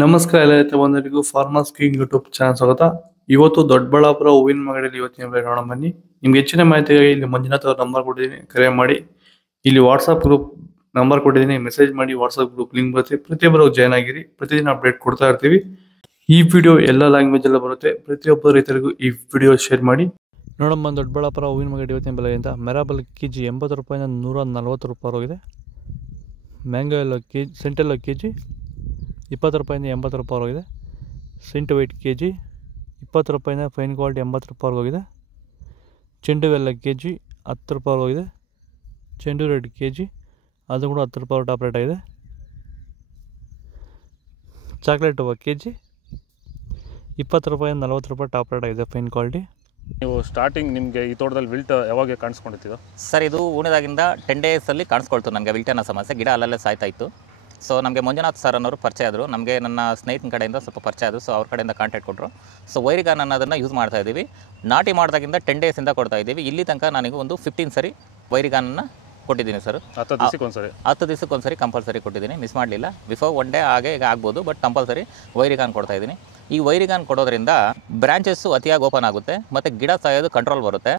ನಮಸ್ಕಾರ ಎಲ್ಲ ರೈತ ಬಂಧುಗಳಿಗೂ ಫಾರ್ಮರ್ಸ್ ಕಿಂಗ್ ಯೂಟ್ಯೂಬ್ ಚಾನಲ್ ಸ್ವಾಗತ. ಇವತ್ತು ದೊಡ್ಡಬಳ್ಳಾಪುರ ಹೂವಿನ ಮಾರ್ಕೆಟಲ್ಲಿ ಇವತ್ತಿನ ಬೆಲೆ ನೋಡೋಣ ಬನ್ನಿ. ನಿಮ್ಗೆ ಹೆಚ್ಚಿನ ಮಾಹಿತಿಗಾಗಿ ಇಲ್ಲಿ ಮಂಜುನಾಥ್ ಅವ್ರ ನಂಬರ್ ಕೊಟ್ಟಿದ್ದೀನಿ, ಕರೆ ಮಾಡಿ. ಇಲ್ಲಿ ವಾಟ್ಸ್ಆಪ್ ಗ್ರೂಪ್ ನಂಬರ್ ಕೊಟ್ಟಿದ್ದೀನಿ, ಮೆಸೇಜ್ ಮಾಡಿ. ವಾಟ್ಸ್ಆಪ್ ಗ್ರೂಪ್ ಲಿಂಕ್ ಬರುತ್ತೆ, ಪ್ರತಿಯೊಬ್ಬರು ಜಾಯ್ನ್ ಆಗಿರಿ. ಪ್ರತಿದಿನ ಅಪ್ಡೇಟ್ ಕೊಡ್ತಾ ಇರ್ತೀವಿ. ಈ ವಿಡಿಯೋ ಎಲ್ಲ ಲ್ಯಾಂಗ್ವೇಜ್ ಎಲ್ಲ ಬರುತ್ತೆ. ಪ್ರತಿಯೊಬ್ಬ ರೈತರಿಗೂ ಈ ವಿಡಿಯೋ ಶೇರ್ ಮಾಡಿ. ನೋಡಮ್ಮ, ದೊಡ್ಡಬಳ್ಳಾಪುರ ಹೂವಿನ ಮಾರ್ಕೆಟ್ ಇವತ್ತಿನ ಬೆಲೆ ಅಂತ ಮೆರಾಬಲ್ ಕೆಜಿ 80 ರೂಪಾಯಿಂದ 140 ರೂಪಾಯಿ ಹೋಗಿದೆ. ಮ್ಯಾಂಗೋ ಎಲ್ಲೋ ಕೆಜಿ, ಸೆಂಟೆಲ್ಲೋ ಕೆಜಿ 20 ರೂಪಾಯಿಂದ 80 ರೂಪಾಯಿ ಹೋಗಿದೆ. ಸಿಂಟ್ ವೈಟ್ ಕೆಜಿ 20 ರೂಪಾಯಿಂದ ಫೈನ್ ಕ್ವಾಲಿಟಿ 80 ರೂಪಾಯಿ ಹೋಗಿದೆ. ಚೆಂಡು ಎಲ್ಲ ಕೆಜಿ 10 ರೂಪಾಯಿ ಹೋಗಿದೆ. ಚೆಂಡು ರೆಡ್ ಕೆಜಿ ಅದು ಕೂಡ 10 ರೂಪಾಯಿ ಟಾಪ್ ರೇಟ್ ಆಗಿದೆ. ಚಾಕ್ಲೇಟ್ ಹೂವು ಕೆಜಿ 20 ರೂಪಾಯಿಂದ 40 ರೂಪಾಯಿ ಟಾಪ್ ರೇಟ್ ಆಗಿದೆ ಫೈನ್ ಕ್ವಾಲಿಟಿ. ನೀವು ಸ್ಟಾರ್ಟಿಂಗ್ ನಿಮಗೆ ಈ ತೋಟದಲ್ಲಿ ವಿಲ್ಟ್ ಯಾವಾಗ ಕಾಣಿಸ್ಕೊಂಡಿದ್ದೀರಾ ಸರ್? ಇದು ಉಣಿದಾಗಿಂದ 10 ಡೇಸಲ್ಲಿ ಕಾಣಿಸ್ಕೊಳ್ತು ನನಗೆ ವಿಲ್ಟ್ ಅನ್ನೋ ಸಮಸ್ಯೆ. ಗಿಡ ಅಲ್ಲಲ್ಲೇ ಸಾಯ್ತಾ ಇತ್ತು. ಸೊ ನಮಗೆ ಮಂಜುನಾಥ್ ಸರ್ ಅನ್ನೋರು ಪರಿಚಯ ಆದರು, ನಮಗೆ ನನ್ನ ಸ್ನೇಹಿತನ ಕಡೆಯಿಂದ ಸ್ವಲ್ಪ ಪರಿಚಯ ಆದರು. ಸೊ ಅವ್ರ ಕಡೆಯಿಂದ ಕಾಂಟ್ಯಾಕ್ಟ್ ಕೊಟ್ಟರು. ಸೊ ವೈರಿಗಾನ್ ಅನ್ನೋದನ್ನು ಯೂಸ್ ಮಾಡ್ತಾ ಇದ್ದೀವಿ. ನಾಟಿ ಮಾಡಿದಾಗಿಂದ 10 ಡೇಸಿಂದ ಕೊಡ್ತಾ ಇದ್ದೀವಿ. ಇಲ್ಲಿ ತನಕ ನನಗೆ ಒಂದು 15 ಸರಿ ವೈರಿಗಾನನ್ನು ಕೊಟ್ಟಿದ್ದೀನಿ ಸರ್. 10 ದಿವಸಕ್ಕೊಂದ್ಸರಿ 10 ದಿವಸಕ್ಕೊಂದ್ಸರಿ ಕಂಪಲ್ಸರಿ ಕೊಟ್ಟಿದ್ದೀನಿ, ಮಿಸ್ ಮಾಡಲಿಲ್ಲ. ಬಿಫೋರ್ 1 ಡೇ ಹಾಗೆ ಈಗ ಆಗ್ಬೋದು, ಬಟ್ ಕಂಪಲ್ಸರಿ ವೈರಿಗಾನ್ ಕೊಡ್ತಾ ಇದ್ದೀನಿ. ಈ ವೈರಿಗಾನ್ ಕೊಡೋದ್ರಿಂದ ಬ್ರಾಂಚಸ್ಸು ಅತಿಯಾಗಿ ಓಪನ್ ಆಗುತ್ತೆ ಮತ್ತು ಗಿಡ ಸಾಯೋದು ಕಂಟ್ರೋಲ್ ಬರುತ್ತೆ.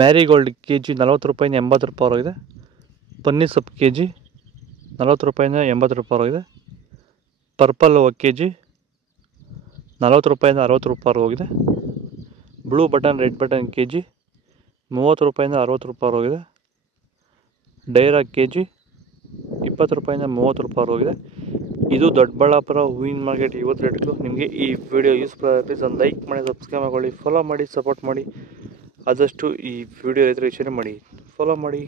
ಮ್ಯಾರಿಗೋಲ್ಡ್ ಕೆಜಿ 40 ರೂಪಾಯಿಂದ 80 ರೂಪಾಯಿ ಹೋಗಿದೆ. ಪನ್ನೀರ್ ಸೊಪ್ಪು ಕೆಜಿ 40 ರೂಪಾಯಿಂದ 80 ರೂಪಾಯಿ ಹೋಗಿದೆ. ಪರ್ಪಲ್ ಹೂವು ಕೆಜಿ 40 ರೂಪಾಯಿಂದ 60 ರೂಪಾಯಿ ಹೋಗಿದೆ. Blue button red button KG 30 ರೂಪಾಯಿಂದ 60 ರೂಪಾಯಿ ಹೋಗಿದೆ. ಡೈರಾ ಕೆಜಿ 20 ರೂಪಾಯಿಂದ 30 ರೂಪಾಯಿ ಹೋಗಿದೆ. ಇದು ದೊಡ್ಡಬಳ್ಳಾಪುರ ಹೂವಿನ ಮಾರ್ಕೆಟ್ ಇವತ್ತು ರೇಟ್ಗಳು. ನಿಮಗೆ ಈ ವಿಡಿಯೋ ಯೂಸ್ಫುಲ್ ಆಗುತ್ತೆ, ಪ್ಲೀಸ್ ಒಂದು ಲೈಕ್ ಮಾಡಿ, ಸಬ್ಸ್ಕ್ರೈಬ್ ಮಾಡಿ, ಫಾಲೋ ಮಾಡಿ, ಸಪೋರ್ಟ್ ಮಾಡಿ. ಆದಷ್ಟು ಈ ವಿಡಿಯೋ ರೈತರಿಗೆ ಶೇರ್ ಮಾಡಿ, ಫಾಲೋ ಮಾಡಿ.